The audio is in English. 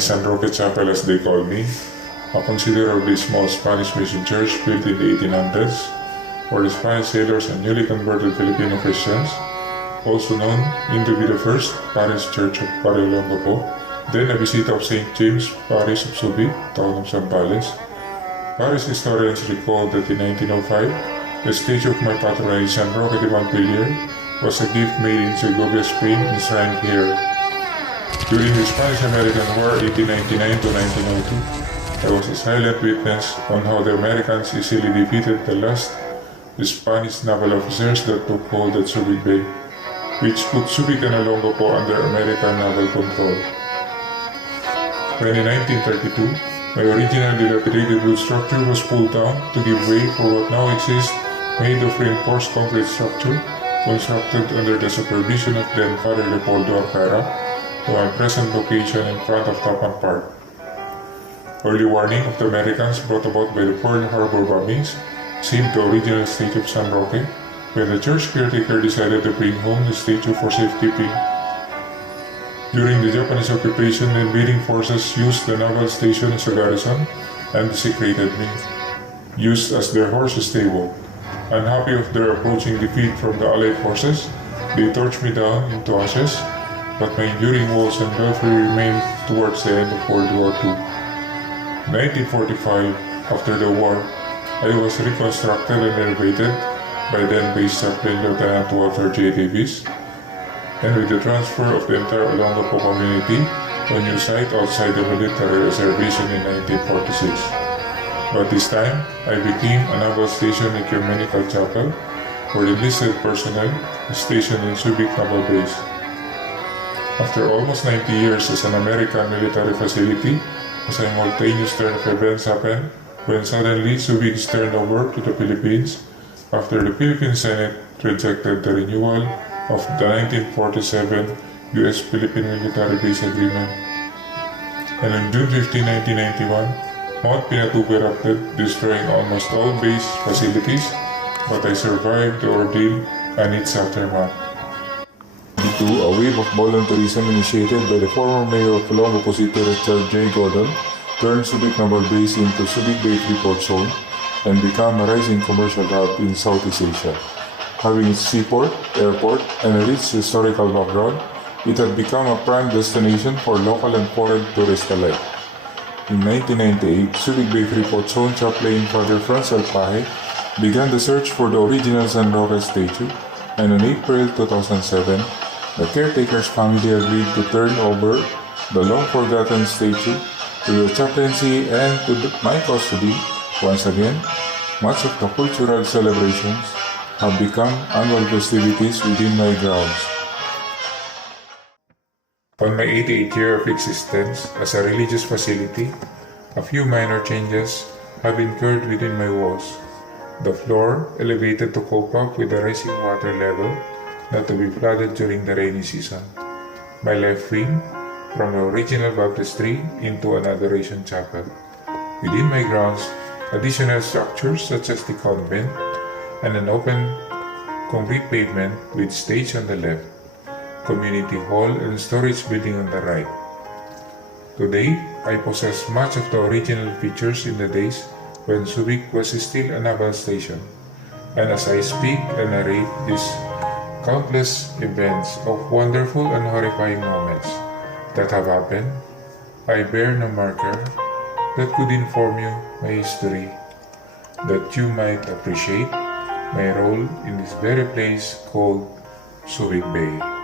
San Roque Chapel as they call me, a considerably small Spanish mission church built in the 1800s for the Spanish sailors and newly converted Filipino Christians, also known to be the first parish church of Barrio po, then a visita of St. James Parish of Subic, town of Zambales. Parish historians recall that in 1905, the statue of my patron San Roque de Montpellier was a gift made in Segovia, Spain, enshrined here. During the Spanish-American War 1899 to 1902, I was a silent witness on how the Americans easily defeated the last Spanish naval officers that took hold at Subic Bay, which put Subic and Olongapo under American naval control. When in 1932, my original dilapidated wood structure was pulled down to give way for what now exists, made of reinforced concrete structure, constructed under the supervision of then Father Leopoldo Arcara, to my present location in front of Tapan Park. Early warning of the Americans brought about by the Pearl Harbor bombings saved the original statue of San Roque when the church caretaker decided to bring home the statue for safekeeping. During the Japanese occupation, the invading forces used the naval station as a garrison and desecrated me, used as their horses' stable. Unhappy of their approaching defeat from the Allied forces, they torched me down into ashes, but my enduring walls and belfry remained towards the end of World War II. In 1945, after the war, I was reconstructed and elevated by then-based Chaplain Lieutenant Walter J. Davis, and with the transfer of the entire Olongapo community to a new site outside the military reservation in 1946. But this time, I became a naval station ecumenical chapel for enlisted personnel stationed in Subic Naval Base. After almost 90 years as an American military facility, a simultaneous turn of events happened when suddenly Subic is turned over to the Philippines after the Philippine Senate rejected the renewal of the 1947 U.S.-Philippine Military Base Agreement. And on June 15, 1991, Mount Pinatubo erupted, destroying almost all base facilities, but I survived the ordeal and its aftermath. A wave of volunteerism initiated by the former mayor of Olongapo City, Richard J. Gordon, turned Subic Naval Base into Subic Bay Freeport Zone and became a rising commercial hub in Southeast Asia. Having its seaport, airport, and a rich historical background, it had become a prime destination for local and foreign tourists alike. In 1998, Subic Bay Freeport Zone chaplain Father Franz Alpaje began the search for the original San Roque statue, and on April 2007, the caretaker's family agreed to turn over the long-forgotten statue to the chaplaincy and to my custody. Once again, much of the cultural celebrations have become annual festivities within my grounds. On my 88th year of existence as a religious facility, a few minor changes have occurred within my walls. The floor elevated to cope up with the rising water level, not to be flooded during the rainy season. My left wing, from the original baptistry into an adoration chapel. Within my grounds, additional structures such as the convent and an open concrete pavement with stage on the left, community hall and storage building on the right. Today, I possess much of the original features in the days when Subic was still a naval station, and as I speak and narrate these countless events of wonderful and horrifying moments that have happened, I bear no marker that could inform you my history, that you might appreciate my role in this very place called Subic Bay.